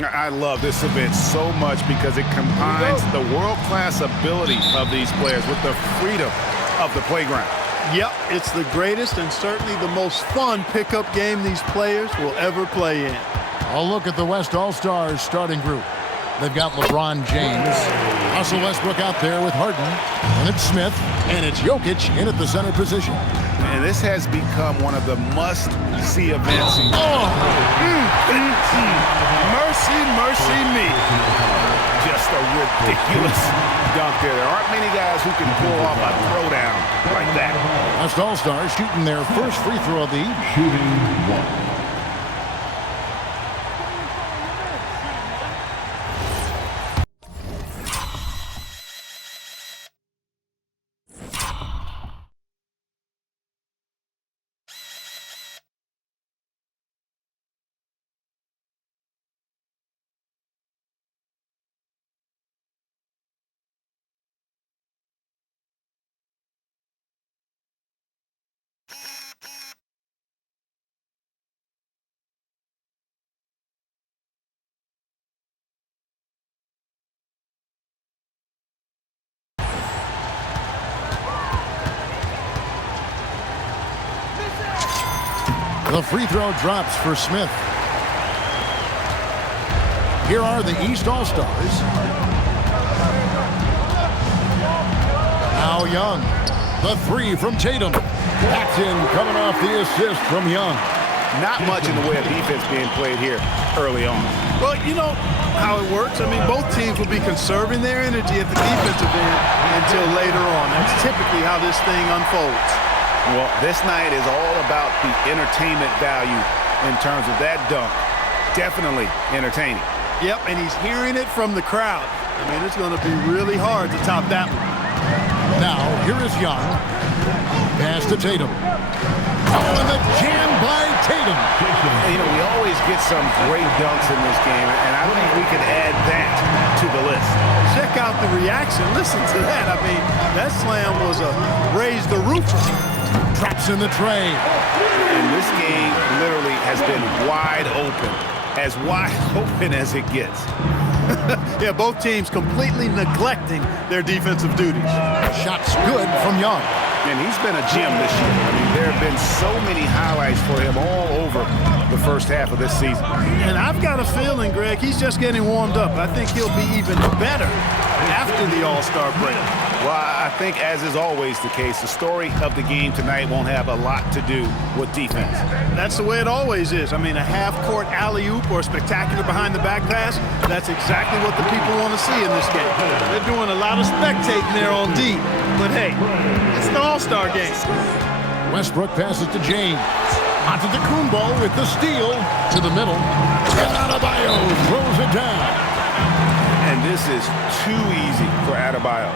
I love this event so much because it combines the world-class ability of these players with the freedom of the playground. Yep, it's the greatest and certainly the most fun pickup game these players will ever play in. A look at the West All-Stars starting group. They've got LeBron James, Russell Westbrook out there with Harden, and it's Smith, and it's Jokic in at the center position. And this has become one of the must-see events. Mercy, mercy me. Just a ridiculous dunk there. There aren't many guys who can pull off a throwdown like that. West All-Stars shooting their first free throw of the evening. Shooting one. The free throw drops for Smith. Here are the East All-Stars. Now Young. The three from Tatum. That's in, coming off the assist from Young. Not much in the way of defense being played here early on. Well, you know how it works. I mean, both teams will be conserving their energy at the defensive end until later on. That's typically how this thing unfolds. Well, this night is all about the entertainment value in terms of that dunk. Definitely entertaining. Yep, and he's hearing it from the crowd. I mean, it's going to be really hard to top that one. Now, here is Young. Pass to Tatum. Oh, and the jam by Tatum. And, you know, we always get some great dunks in this game, and I think we can add that to the list. Check out the reaction. Listen to that. I mean, that slam was a raise the roof. Traps in the tray. And this game literally has been wide open. As wide open as it gets. Yeah, both teams completely neglecting their defensive duties. Shots good from Young. And he's been a gem this year. I mean, there have been so many highlights for him all over the first half of this season. And I've got a feeling, Greg, he's just getting warmed up. I think he'll be even better after the All-Star break. Well, I think, as is always the case, the story of the game tonight won't have a lot to do with defense. That's the way it always is. I mean, a half-court alley-oop or a spectacular behind-the-back pass, that's exactly what the people want to see in this game. They're doing a lot of spectating there on D. But, hey, it's an All-Star game. Westbrook passes to James. Onto the Kumbo with the steal. To the middle. And Adebayo throws it down. And this is too easy for Adebayo.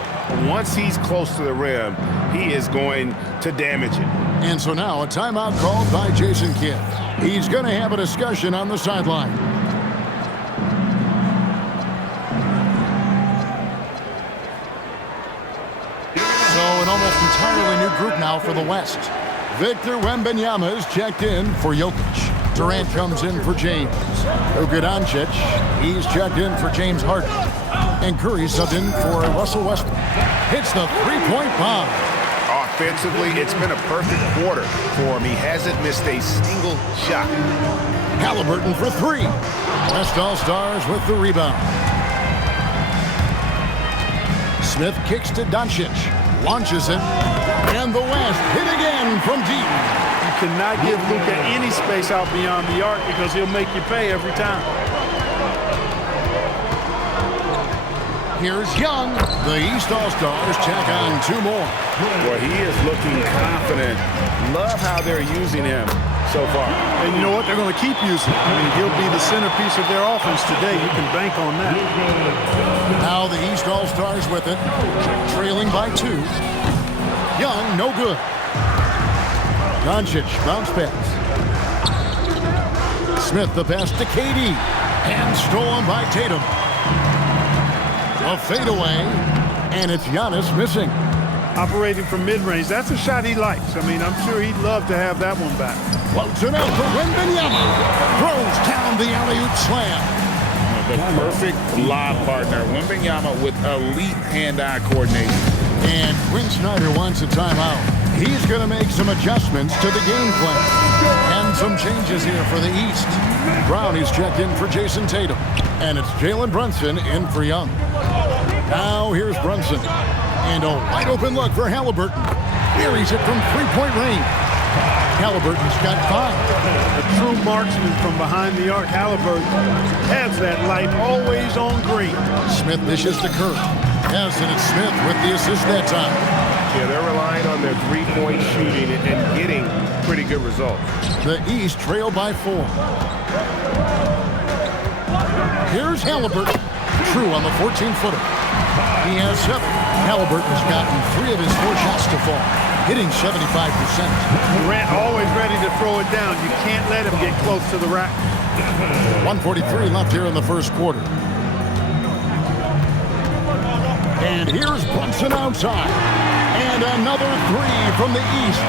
Once he's close to the rim, he is going to damage it. And so now a timeout called by Jason Kidd. He's going to have a discussion on the sideline. So an almost entirely new group now for the West. Victor Wembanyama is checked in for Jokic. Durant comes in for James. Luka Doncic, he's checked in for James Harden. And Curry subbed in for Russell Westbrook. Hits the three-point bomb. Offensively, it's been a perfect quarter for him. He hasn't missed a single shot. Halliburton for three. West All-Stars with the rebound. Smith kicks to Doncic. Launches it. And the West hit again from deep. You cannot give Luka any space out beyond the arc because he'll make you pay every time. Here's Young. The East All-Stars check on two more. Well, he is looking confident. Love how they're using him so far. And you know what? They're going to keep using him. I mean, he'll be the centerpiece of their offense today. You can bank on that. Now the East All-Stars with it. Trailing by two. Young, no good. Doncic, bounce pass. Smith, the pass to KD. And stolen by Tatum. A fadeaway, and it's Giannis missing. Operating from mid-range, that's a shot he likes. I mean, I'm sure he'd love to have that one back. Floats it out for Wembanyama. Throws down the alley-oop slam. the perfect lob partner. Wembanyama with elite hand-eye coordination. And Quinn Snyder wants a timeout. He's going to make some adjustments to the game plan. And some changes here for the East. Brown is checked in for Jason Tatum. And it's Jalen Brunson in for Young. Now here's Brunson. And a wide open look for Halliburton. Here he's it from three-point range. Halliburton's got 5. A true marksman from behind the arc. Halliburton has that light always on green. Smith dishes to Curry. Yes, and it's Smith with the assist that time. Yeah, they're relying on their three-point shooting and getting pretty good results. The East trail by 4. Here's Halliburton. True on the 14-footer. He has 7. Halliburton's gotten 3 of his 4 shots to fall, hitting 75%. Durant always ready to throw it down. You can't let him get close to the rack. 1:43 left here in the first quarter. And here's Brunson outside. And another 3 from the East.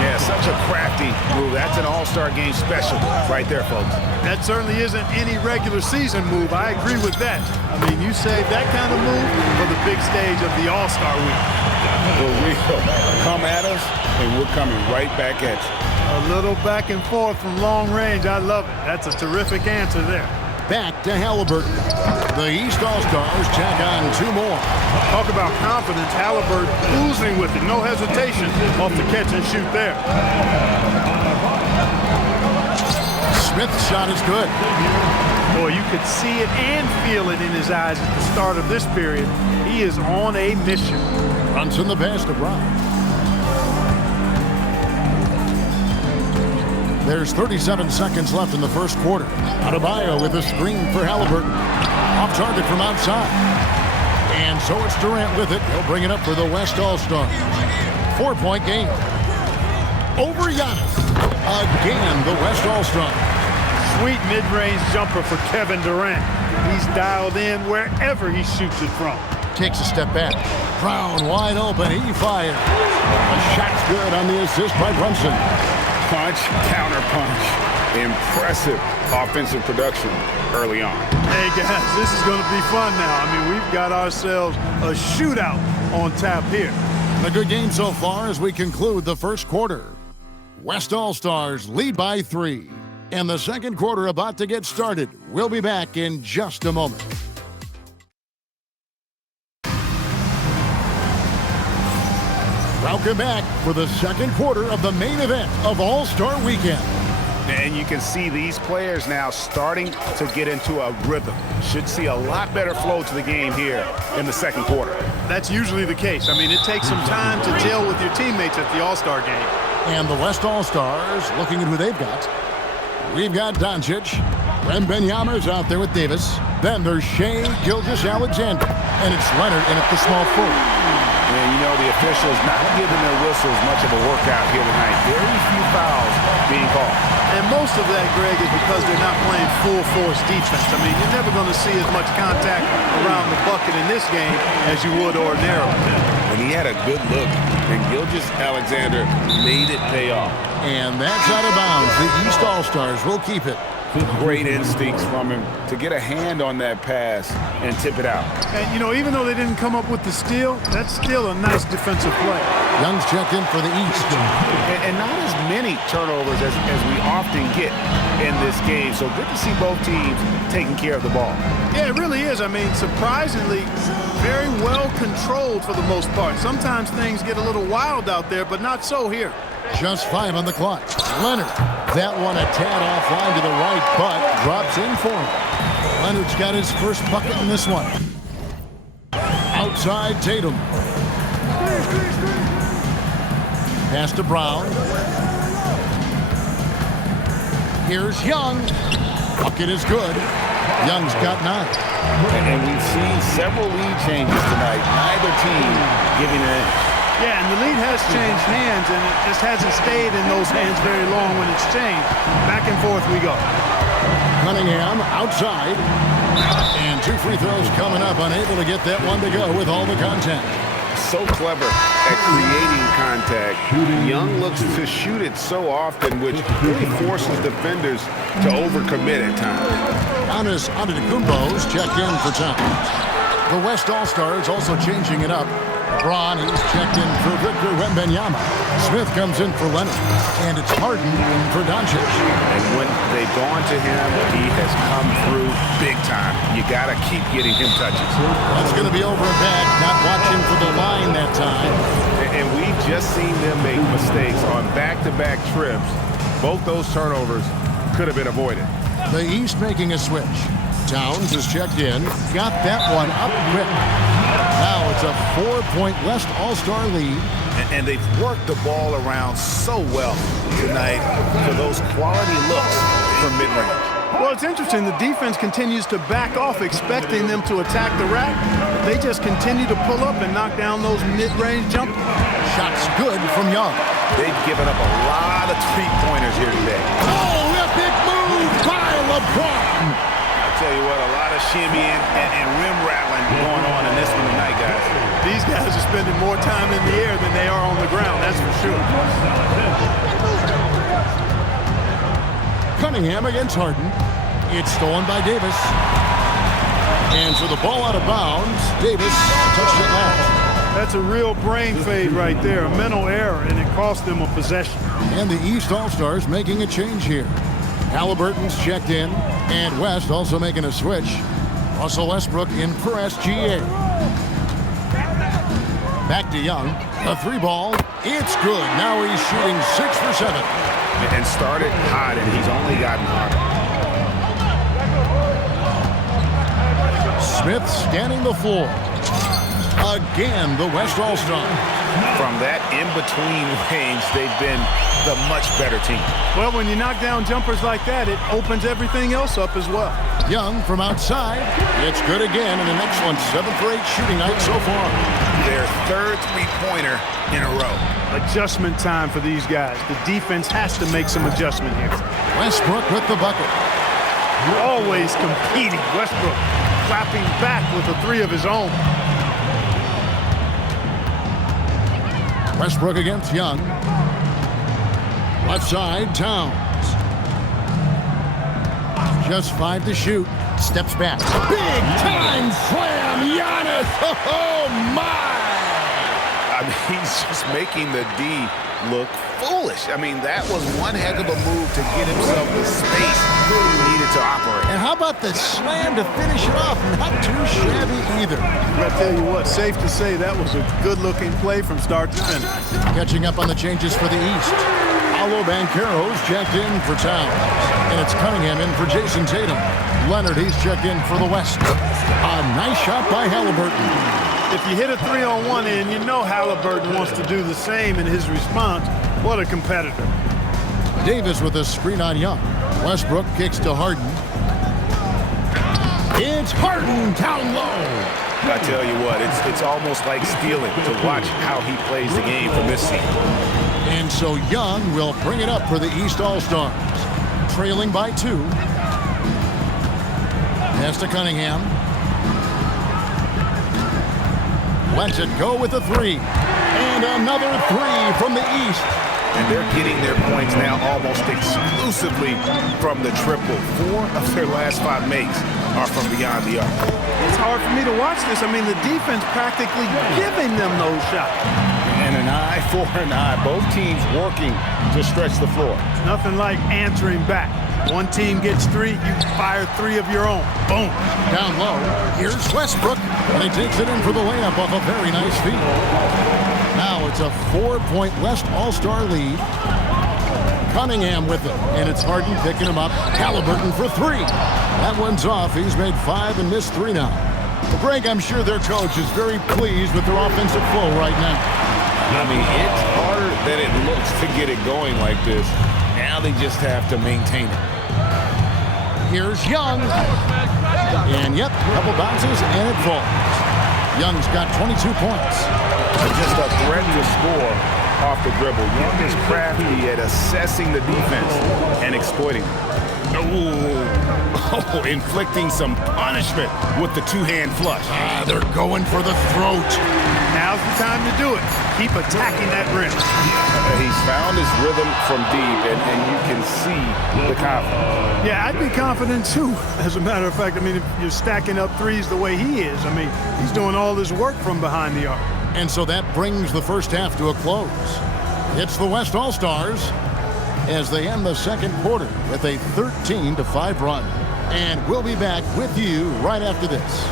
Yeah, such a crafty move. That's an all-star game special right there, folks. That certainly isn't any regular season move. I agree with that. I mean, you save that kind of move for the big stage of the All-Star week. For real. Come at us, and we're coming right back at you. A little back and forth from long range. I love it. That's a terrific answer there. Back to Halliburton. The East All-Stars tack on 2 more. Talk about confidence. Halliburton oozing with it. No hesitation off the catch and shoot there. Smith's shot is good. Boy, you could see it and feel it in his eyes at the start of this period. He is on a mission. Brunson the pass to Brown. There's 37 seconds left in the first quarter. Adebayo with a screen for Halliburton. Off target from outside. And so it's Durant with it. He'll bring it up for the West All-Stars. 4-point game. Over Giannis. Again, the West All-Stars. Sweet mid-range jumper for Kevin Durant. He's dialed in wherever he shoots it from. Takes a step back. Brown wide open. He fires. A shot's good on the assist by Brunson. Punch, counter punch. Impressive offensive production early on. Hey, guys, this is going to be fun now. I mean, we've got ourselves a shootout on tap here. A good game so far as we conclude the first quarter. West All-Stars lead by 3. And the second quarter about to get started. We'll be back in just a moment. Welcome back for the second quarter of the main event of All-Star Weekend. And you can see these players now starting to get into a rhythm. Should see a lot better flow to the game here in the second quarter. That's usually the case. I mean, it takes some time to gel with your teammates at the All-Star game. And the West All-Stars, looking at who they've got. We've got Doncic. Wembanyama's out there with Davis. Then there's Shai Gilgeous-Alexander. And it's Leonard in at the small forward. And you know, the officials not giving their whistles much of a workout here tonight. Very few fouls being called. And most of that, Greg, is because they're not playing full-force defense. I mean, you're never going to see as much contact around the bucket in this game as you would ordinarily. And he had a good look, and Gilgeous-Alexander made it pay off. And that's out of bounds. The East All-Stars will keep it. Great instincts from him to get a hand on that pass and tip it out. And, you know, even though they didn't come up with the steal, that's still a nice defensive play. Young's checked in for the East. And not as many turnovers as we often get in this game. So good to see both teams taking care of the ball. Yeah, it really is. I mean, surprisingly, very well controlled for the most part. Sometimes things get a little wild out there, but not so here. Just 5 on the clock. Leonard. That one a tad offline to the right, but drops in for him. Leonard's got his first bucket in this one. Outside Tatum. Pass to Brown. Here's Young. Bucket is good. Young's got 9. And we've seen several lead changes tonight. Neither team giving an inch. Yeah, and the lead has changed hands, and it just hasn't stayed in those hands very long when it's changed. Back and forth we go. Cunningham outside. And 2 free throws coming up. Unable to get that one to go with all the contact. So clever at creating contact. Young looks to shoot it so often, which really forces defenders to overcommit at times. Giannis Antetokounmpo's checked in for Towns. The West All-Stars also changing it up. LeBron, he's checked in for Victor Wembanyama. Smith comes in for Leonard. And it's Harden in for Doncic. And when they've gone to him, he has come through big time. You got to keep getting him touches. That's going to be over and back. Not watching for the line that time. And we've just seen them make mistakes on back-to-back trips. Both those turnovers could have been avoided. The East making a switch. Towns is checked in. Got that one up quick. Now it's a 4-point West All-Star lead. And they've worked the ball around so well tonight for those quality looks from mid-range. Well, it's interesting. The defense continues to back off, expecting them to attack the rack. They just continue to pull up and knock down those mid-range jumpers. Shots good from Young. They've given up a lot of three-pointers here today. Oh, epic move by LeBron. I'll tell you what, a lot of shimmying and rim rattling going on in this one tonight, guys. These guys are spending more time in the air than they are on the ground, that's for sure. Cunningham against Harden. It's stolen by Davis. And for the ball out of bounds, Davis touched it last. That's a real brain fade right there, a mental error, and it cost them a possession. And the East All-Stars making a change here. Halliburton's checked in, and West also making a switch. Russell Westbrook in for SGA. Back to Young. A three ball. It's good. Now he's shooting 6 for 7. And started hot, and he's only gotten hotter. Smith scanning the floor. Again, the West All-Star. From that in-between range, they've been the much better team. Well, when you knock down jumpers like that, it opens everything else up as well. Young from outside. It's good again, and an excellent 7 for 8 shooting night so far. Their third three-pointer in a row. Adjustment time for these guys. The defense has to make some adjustment here. Westbrook with the bucket. Always competing. Westbrook clapping back with a 3 of his own. Westbrook against Young. Left side, Towns. Just 5 to shoot. Steps back. Big time slam, Giannis. Oh, my. I mean, he's just making the D look foolish. I mean, that was one heck of a move to get himself the space he needed to operate. And how about the slam to finish it off? Not too shabby either. I tell you what, safe to say that was a good-looking play from start to finish. Catching up on the changes for the East. Paolo Banchero's checked in for Towns. And it's Cunningham in for Jason Tatum. Leonard, he's checked in for the West. A nice shot by Halliburton. If you hit a 3-on-1 in, you know Halliburton wants to do the same in his response. What a competitor. Davis with a screen on Young. Westbrook kicks to Harden. It's Harden down low. I tell you what, it's almost like stealing to watch how he plays the game from this seat. And so Young will bring it up for the East All-Stars. Trailing by 2. Pass to Cunningham. Lets it go with a 3. And another 3 from the East. And they're getting their points now almost exclusively from the triple. 4 of their last 5 makes are from beyond the arc. It's hard for me to watch this. I mean, the defense practically giving them those shots. And an eye for an eye. Both teams working to stretch the floor. Nothing like answering back. One team gets 3, you fire 3 of your own. Boom. Down low. Here's Westbrook. And he takes it in for the layup off a very nice feed. Now it's a 4-point West All-Star lead. Cunningham with it. And it's Harden picking him up. Halliburton for 3. That one's off. He's made 5 and missed 3 now. Well, Greg, I'm sure their coach is very pleased with their offensive flow right now. I mean, it's harder than it looks to get it going like this. Now they just have to maintain it. Here's Young. And yep, couple bounces and it falls. Young's got 22 points. Just a threat to score off the dribble. Young is crafty at assessing the defense and exploiting it. Oh, inflicting some punishment with the two-hand flush. They're going for the throat. Now's the time to do it. Keep attacking that rim. He's found his rhythm from deep, and you can see the confidence. Yeah, I'd be confident too. As a matter of fact, I mean, if you're stacking up threes the way he is, I mean, he's doing all this work from behind the arc. And so that brings the first half to a close. It's the West All-Stars as they end the second quarter with a 13-5 run. And we'll be back with you right after this.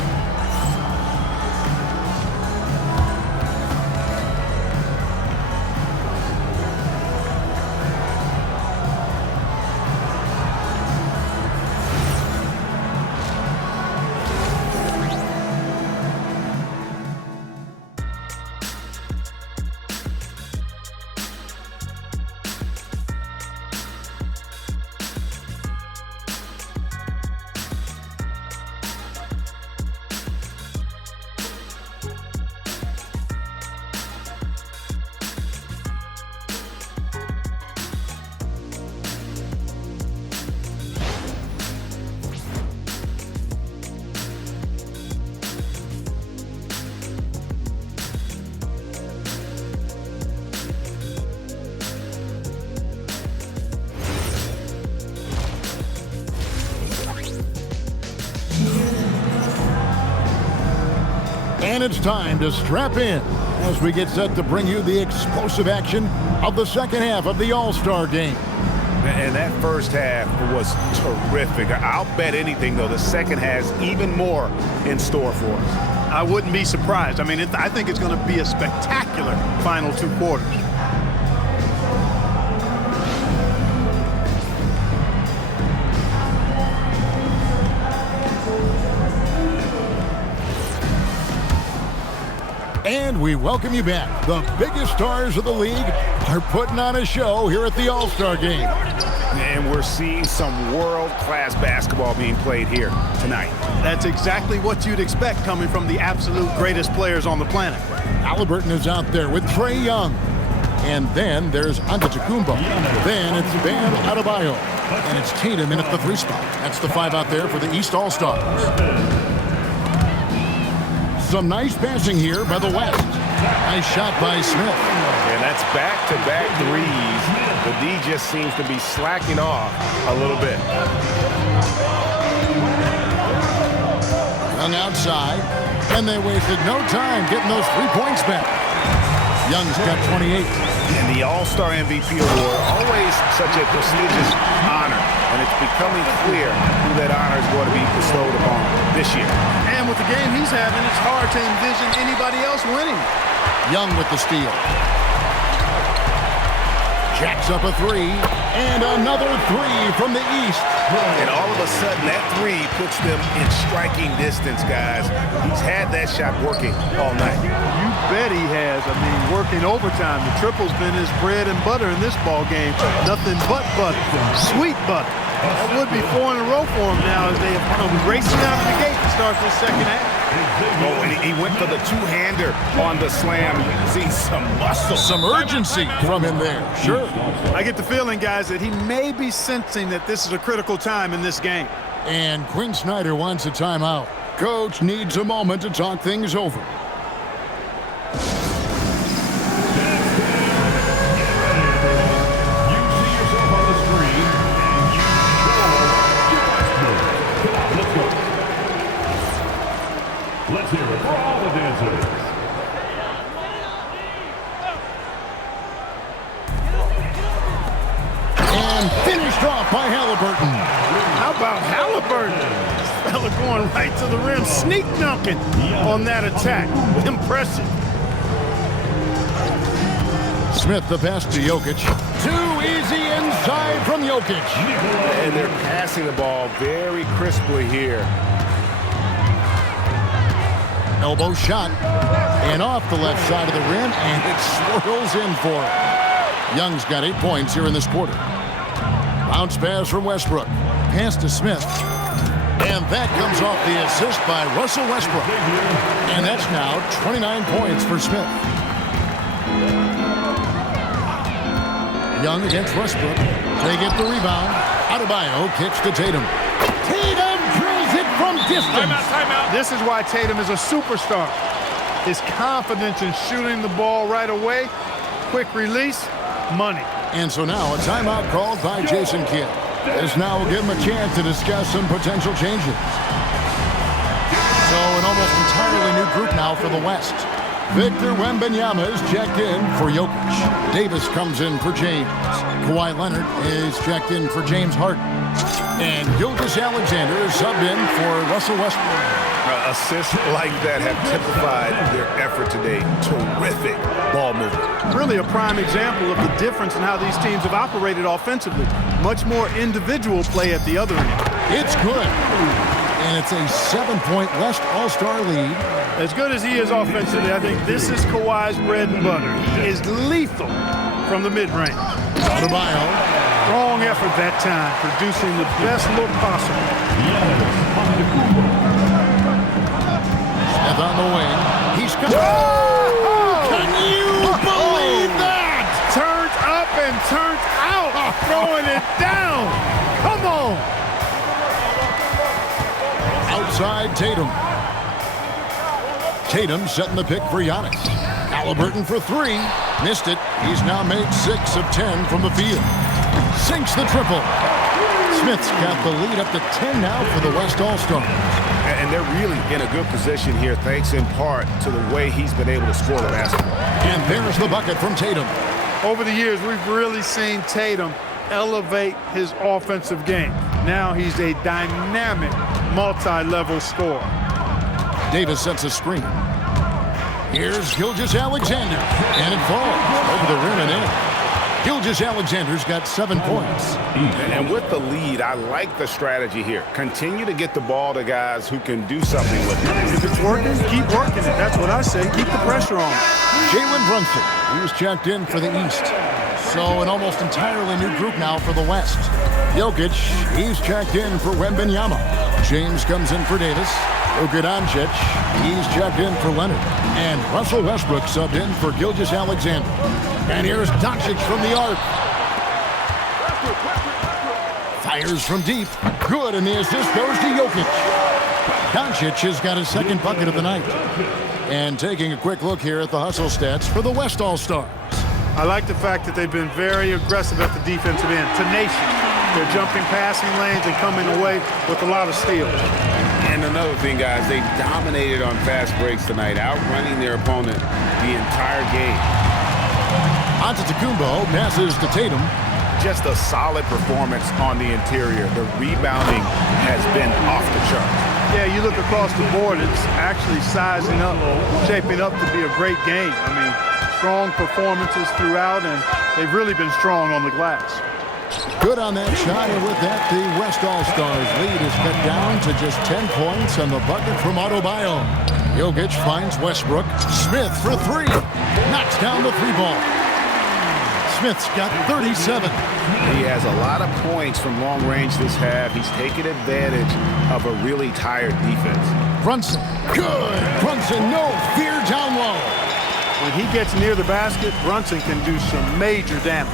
And it's time to strap in as we get set to bring you the explosive action of the second half of the All-Star game. And that first half was terrific. I'll bet anything, though, the second has even more in store for us. I wouldn't be surprised. I mean, I think it's going to be a spectacular final two quarters. And we welcome you back. The biggest stars of the league are putting on a show here at the All-Star Game. And we're seeing some world-class basketball being played here tonight. That's exactly what you'd expect coming from the absolute greatest players on the planet. Halliburton is out there with Trae Young. And then there's Antetokounmpo. Then it's Bam Adebayo. And it's Tatum in at the 3 spot. That's the 5 out there for the East All-Stars. Some nice passing here by the West. Nice shot by Smith. And that's back-to-back threes. The D just seems to be slacking off a little bit. Young outside. And they wasted no time getting those 3 points back. Young's got 28. And the All-Star MVP award, always such a prestigious honor. And it's becoming clear who that honor is going to be bestowed upon this year. And with the game he's having, it's hard to envision anybody else winning. Young with the steal. Jacks up a 3. And another 3 from the East. And all of a sudden, that 3 puts them in striking distance, guys. He's had that shot working all night. You bet he has. I mean, working overtime. The triple's been his bread and butter in this ball game. Nothing but butter. Sweet butter. That would be 4 in a row for him now as they have come racing out of the gate to start this second half. Oh, and he went for the two-hander on the slam. You can see some muscle. Some urgency from him there. Sure. I get the feeling, guys, that he may be sensing that this is a critical time in this game. And Quinn Snyder wants a timeout. Coach needs a moment to talk things over. Let's hear it for all the dancers. And finished off by Halliburton. How about Halliburton? This fella going right to the rim, sneak dunking on that attack. Impressive. Smith the pass to Jokic. Too easy inside from Jokic. And they're passing the ball very crisply here. Elbow shot. And off the left side of the rim, and it swirls in for him. Young's got 8 points here in this quarter. Bounce pass from Westbrook. Pass to Smith. And that comes off the assist by Russell Westbrook. And that's now 29 points for Smith. Young against Westbrook. They get the rebound. Adebayo kicks to Tatum. Tatum drills it from distance. Timeout. This is why Tatum is a superstar. His confidence in shooting the ball right away, quick release, money. And so now a timeout called by Jason Kidd. As now we'll give him a chance to discuss some potential changes. So an almost entirely new group now for the West. Victor Wembanyama is checked in for Jokic. Davis comes in for James. Kawhi Leonard is checked in for James Harden. And Gilgeous-Alexander is subbed in for Russell Westbrook. Assists like that have typified their effort today. Terrific ball movement. Really a prime example of the difference in how these teams have operated offensively. Much more individual play at the other end. It's good. And it's a 7-point West All-Star lead. As good as he is offensively, I think this is Kawhi's bread and butter. He is lethal from the mid-range. Adebayo. Strong effort that time, producing the best look possible. Smith on the wing. He's coming. Oh! Can you believe that? Turned up and turned out. Throwing it down. Come on. Outside Tatum. Tatum setting the pick for Giannis. Halliburton for three. Missed it. He's now made 6 of 10 from the field. Sinks the triple. Smith's got the lead up to 10 now for the West All-Stars. And they're really in a good position here, thanks in part to the way he's been able to score the basketball. And there's the bucket from Tatum. Over the years, we've really seen Tatum elevate his offensive game. Now he's a dynamic, multi-level scorer. Davis sets a screen. Here's Gilgeous-Alexander. And it falls over the rim and in. Gilgeous-Alexander's got 7 points. And with the lead, I like the strategy here. Continue to get the ball to guys who can do something with it. If it's working, keep working it. That's what I say. Keep the pressure on. Jalen Brunson, who's checked in for the East. So an almost entirely new group now for the West. Jokic, he's checked in for Wembanyama. James comes in for Davis. Doncic, he's checked in for Leonard. And Russell Westbrook subbed in for Gilgeous-Alexander. And here's Doncic from the arc. Fires from deep. Good, and the assist goes to Jokic. Doncic has got his second bucket of the night. And taking a quick look here at the hustle stats for the West All-Stars. I like the fact that they've been very aggressive at the defensive end. Tenacious. They're jumping passing lanes and coming away with a lot of steals. And another thing, guys, they dominated on fast breaks tonight, outrunning their opponent the entire game. Antetokounmpo passes to Tatum. Just a solid performance on the interior. The rebounding has been off the charts. Yeah, you look across the board, it's actually sizing up, shaping up to be a great game. I mean, strong performances throughout, and they've really been strong on the glass. Good on that shot, and with that, the West All-Stars lead is cut down to just 10 points on the bucket from Adebayo. Jokic finds Westbrook. Smith for three. Knocks down the three ball. Smith's got 37. He has a lot of points from long range this half. He's taken advantage of a really tired defense. Brunson. Good. Brunson, no fear down low. When he gets near the basket, Brunson can do some major damage.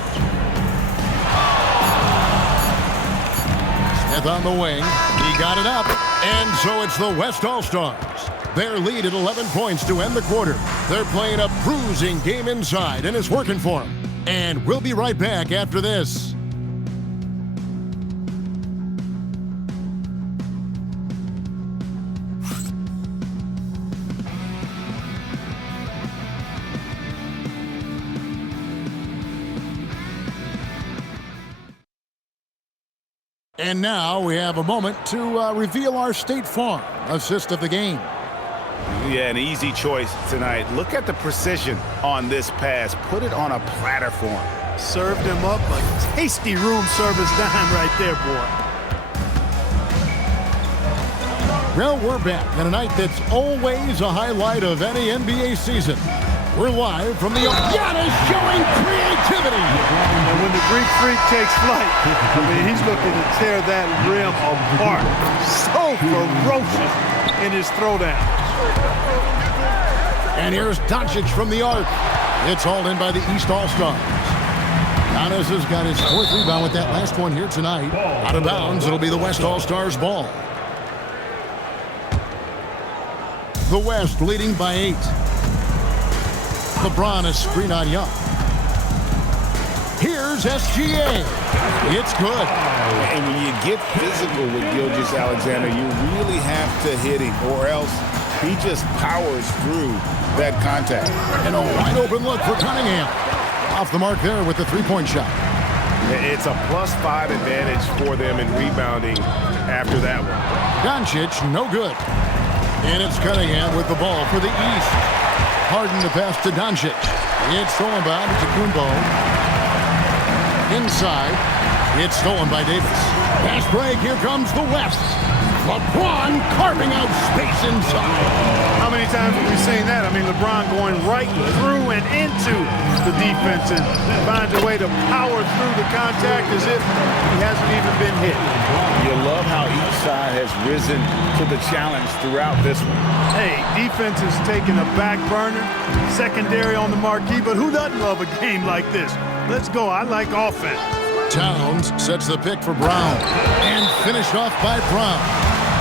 Smith on the wing. He got it up. And so it's the West All-Stars. Their lead at 11 points to end the quarter. They're playing a bruising game inside, and it's working for them. And we'll be right back after this. And now we have a moment to reveal our State Farm assist of the game. Yeah, an easy choice tonight. Look at the precision on this pass. Put it on a platter form. Served him up a tasty room service dime right there, boy. Well, we're back on a night that's always a highlight of any NBA season. We're live from the Giannis showing creativity. And when the Greek Freak takes flight, I mean, he's looking to tear that rim apart. So ferocious in his throwdown. And here's Doncic from the arc. It's hauled in by the East All-Stars. Giannis has got his 4th rebound with that last one here tonight. Out of bounds, it'll be the West All-Stars ball. The West leading by 8. LeBron is screen on Young. Here's SGA. It's good. And when you get physical with Gilgeous-Alexander, you really have to hit him, or else he just powers through that contact. And a wide open look for Cunningham. Off the mark there with the three-point shot. It's a +5 advantage for them in rebounding after that one. Doncic, no good. And it's Cunningham with the ball for the East. Harden the pass to Doncic. It's stolen by Antetokounmpo. Inside. It's stolen by Davis. Pass break. Here comes the West. LeBron carving out space inside. How many times have we seen that? I mean, LeBron going right through and into the defense and finds a way to power through the contact as if he hasn't even been hit. You love how each side has risen to the challenge throughout this one. Hey, defense is taking a back burner, secondary on the marquee, but who doesn't love a game like this? Let's go. I like offense. Towns sets the pick for Brown. And finished off by Brown.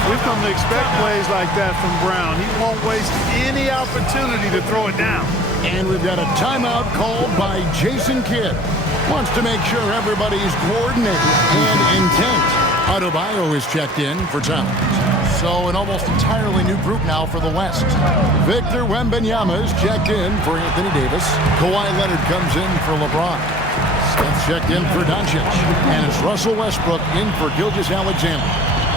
We've come to expect plays like that from Brown. He won't waste any opportunity to throw it down. And we've got a timeout called by Jason Kidd. Wants to make sure everybody's coordinated and intent. Adebayo is checked in for Towns. So an almost entirely new group now for the West. Victor Wembanyama is checked in for Anthony Davis. Kawhi Leonard comes in for LeBron. Steph checked in for Doncic. And it's Russell Westbrook in for Gilgeous-Alexander.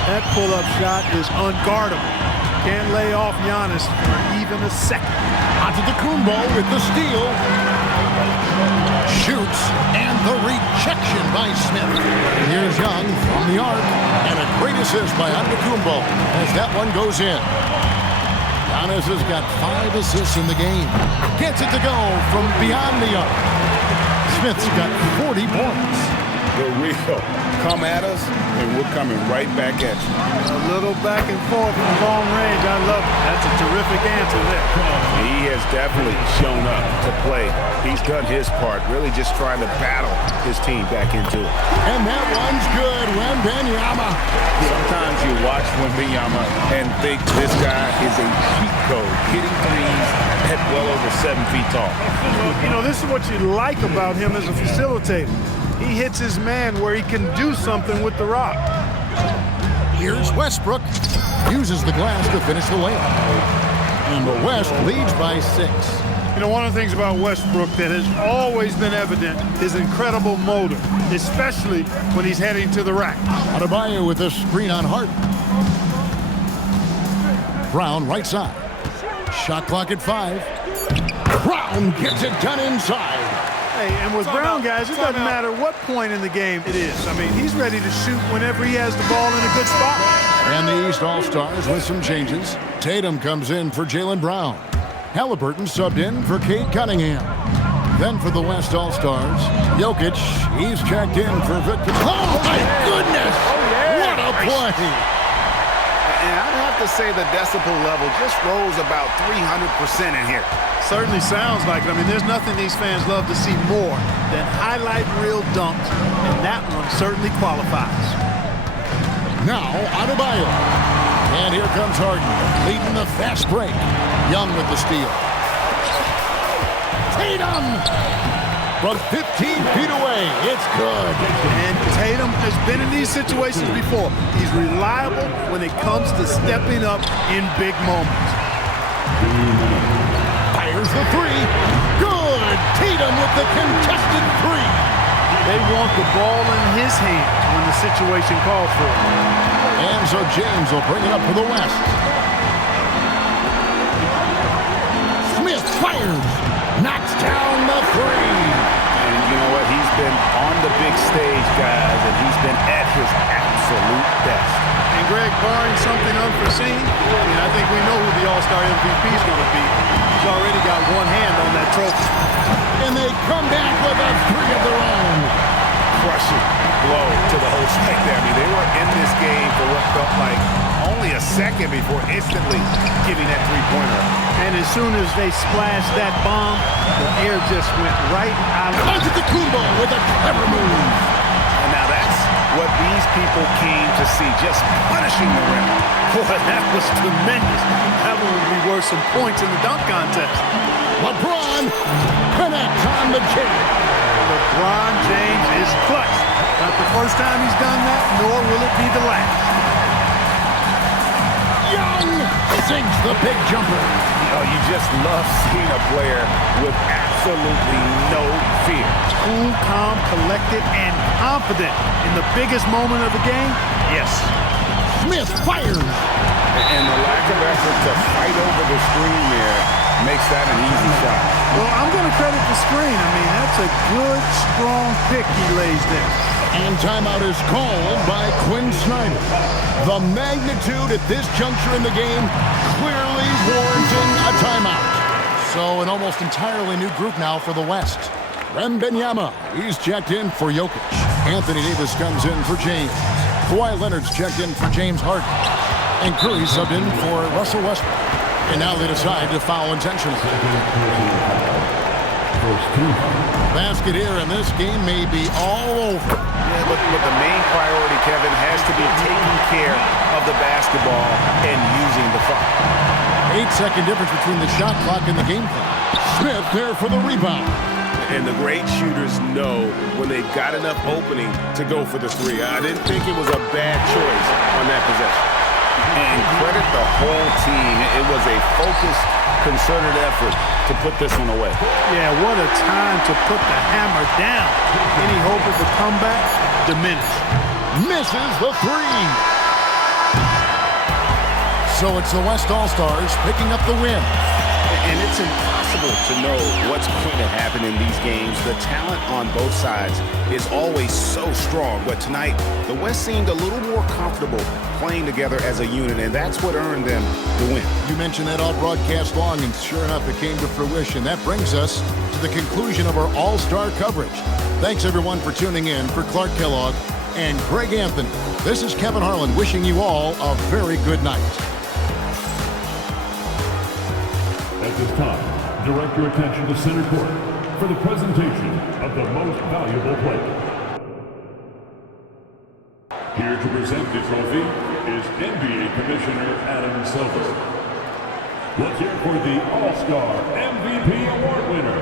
That pull-up shot is unguardable. Can't lay off Giannis for even a second. Antetokounmpo with the steal. Shoots, and the rejection by Smith. Here's Young from the arc, and a great assist by Antetokounmpo as that one goes in. Giannis has got 5 assists in the game. Gets it to go from beyond the arc. Smith's got 40 points. The real. Come at us, and we're coming right back at you. A little back and forth from long range. I love it. That's a terrific answer there. He has definitely shown up to play. He's done his part, really just trying to battle his team back into it. And that one's good. Wembanyama. Sometimes you watch Wembanyama and think this guy is a cheat code, hitting threes at well over 7 feet tall. You know, this is what you like about him as a facilitator. He hits his man where he can do something with the rock. Here's Westbrook. Uses the glass to finish the layup. And the West leads by 6. You know, one of the things about Westbrook that has always been evident is incredible motor, especially when he's heading to the rack. Adebayo with a screen on Harden. Brown right side. Shot clock at 5. Brown gets it done inside. Hey, and with Brown, guys, it doesn't matter what point in the game it is. I mean, he's ready to shoot whenever he has the ball in a good spot. And the East All-Stars with some changes. Tatum comes in for Jaylen Brown. Halliburton subbed in for Cade Cunningham. Then for the West All-Stars, Jokic, he's checked in for Victor. Oh, my goodness! What a play! And I'd have to say the decibel level just rose about 300% in here. Certainly sounds like it. I mean, there's nothing these fans love to see more than highlight reel dunks, and that one certainly qualifies. Now, Adebayo. And here comes Harden, leading the fast break. Young with the steal. Tatum! From 15 feet away, it's good. And Tatum has been in these situations before. He's reliable when it comes to stepping up in big moments. Fires the 3. Good! Tatum with the contested 3. They want the ball in his hands when the situation calls for it. And so James will bring it up for the West. Smith fires. Knocks down the 3. And you know what? He's been on the big stage, guys, and he's been at his absolute best. And Greg, barring something unforeseen, I think we know who the All-Star MVP is going to be. He's already got one hand on that trophy. And they come back with a 3 of their own. Crushing blow to the whole site there. I mean, they were in this game for what felt like only a second before instantly giving that three-pointer. And as soon as they splashed that bomb, the air just went right out of it. Kumbo with a clever move. And now that's what these people came to see, just punishing the rim. Boy, that was tremendous. That one would be worth some points in the dunk contest. LeBron connects on the jam. LeBron James is clutch. Not the first time he's done that, nor will it be the last. Young sinks the big jumper. Oh, you just love seeing a player with absolutely no fear. Cool, calm, collected, and confident in the biggest moment of the game. Yes. Smith fires. And the lack of effort to fight over the screen there makes that an easy shot. Well, I'm going to credit the screen. I mean, that's a good, strong pick he lays there. And timeout is called by Quinn Snyder. The magnitude at this juncture in the game clearly warranting a timeout. So an almost entirely new group now for the West. Wembanyama, he's checked in for Jokic. Anthony Davis comes in for James. Kawhi Leonard's checked in for James Harden. And Curry subbed in for Russell Westbrook. And now they decide to foul intentionally. Basket here, and this game may be all over. Yeah, but the main priority, Kevin, has to be taking care of the basketball and using the clock. 8-second difference between the shot clock and the game clock. Smith there for the rebound. And the great shooters know when they've got enough opening to go for the three. I didn't think it was a bad choice on that possession. And credit the whole team. It was a focused, concerted effort to put this one away. Yeah, what a time to put the hammer down. Any hope of a comeback diminished. Misses the three. So it's the West All-Stars picking up the win. And it's impossible to know what's going to happen in these games. The talent on both sides is always so strong. But tonight, the West seemed a little more comfortable playing together as a unit, and that's what earned them the win. You mentioned that all broadcast long, and sure enough, it came to fruition. That brings us to the conclusion of our All-Star coverage. Thanks, everyone, for tuning in. For Clark Kellogg and Greg Anthony, this is Kevin Harlan wishing you all a very good night. At this time, direct your attention to center court for the presentation of the most valuable player. Here to present the trophy is NBA Commissioner Adam Silver. Let's hear for the All-Star MVP Award winner,